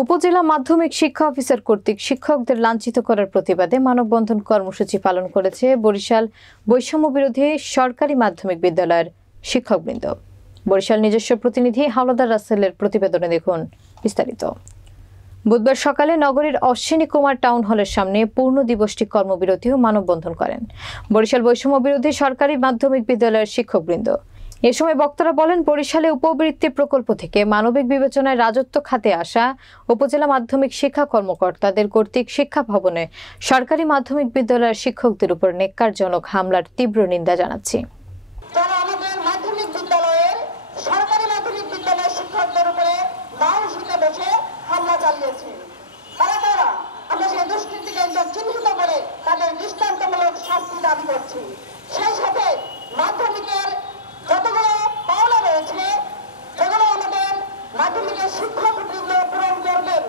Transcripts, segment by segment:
উপজেলা মাধ্যমিক শিক্ষা অফিসার কর্তৃক শিক্ষকদের লাঞ্ছিত করার প্রতিবাদে মানববন্ধন কর্মসূচি পালন করেছে বরিশাল বৈষম্য বিরোধী সরকারি মাধ্যমিক বিদ্যালয়ের শিক্ষকবৃন্দ। বরিশাল নিজস্ব প্রতিনিধি হাওলাদার রাসেলের প্রতিবেদনে দেখুন বিস্তারিত। বুধবার সকালে নগরীর অশ্বিনী কুমার টাউন হলের সামনে পূর্ণ দিবসটি কর্মবিরতি ও মানববন্ধন করেন বরিশাল বৈষম্য বিরোধী সরকারি মাধ্যমিক বিদ্যালয়ের শিক্ষকবৃন্দ। এ সময় বক্তারা বলেন, বরিশালে উপবৃত্তি প্রকল্প থেকে মানবিক বিবেচনায় রাজত্ব খাতে আসা উপজেলা মাধ্যমিক শিক্ষা কর্মকর্তাদের কর্তৃক শিক্ষা ভবনে সরকারি মাধ্যমিক বিদ্যালয়ের শিক্ষকদের উপর নেক্কারজনক হামলার তীব্র নিন্দা জানাচ্ছি। সেই সাথে মাধ্যমিকের যতগুলো পাওনা রয়েছে সেগুলো আমাদের মাধ্যমিকের শিক্ষকবৃন্দ পূরণ করবেন।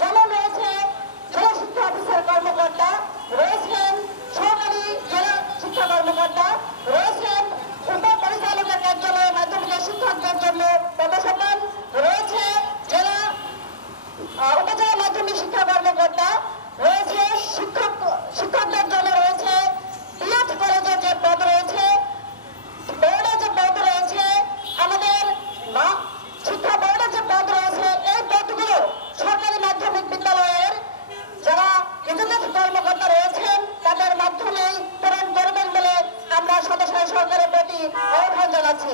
যেমন রয়েছে জেলা শিক্ষা অফিসার কর্মকর্তা, রয়েছেন সহকারী জেলা শিক্ষা কর্মকর্তা, রয়েছেন উপপরিচালকের কার্যালয়ে মাধ্যমিকের শিক্ষকদের জন্য পদসেতন, রয়েছে জেলা উপজেলা মাধ্যমিক শিক্ষা কর্মকর্তা, রয়েছে শিক্ষকদের জন্য রয়েছে বিএড কলেজের যে পদ রয়েছে, বোর্ডের যে পদ রয়েছে, আমাদের শিক্ষা বোর্ডের যে পদ রয়েছে, এই পদগুলো সরকারি মাধ্যমিক বিদ্যালয়ের যারা এজেন্ট কর্মকর্তা রয়েছেন তাদের মাধ্যমেই পূরণ করবেন বলে আমরা সদস্য সরকারের প্রতি আহ্বান জানাচ্ছি।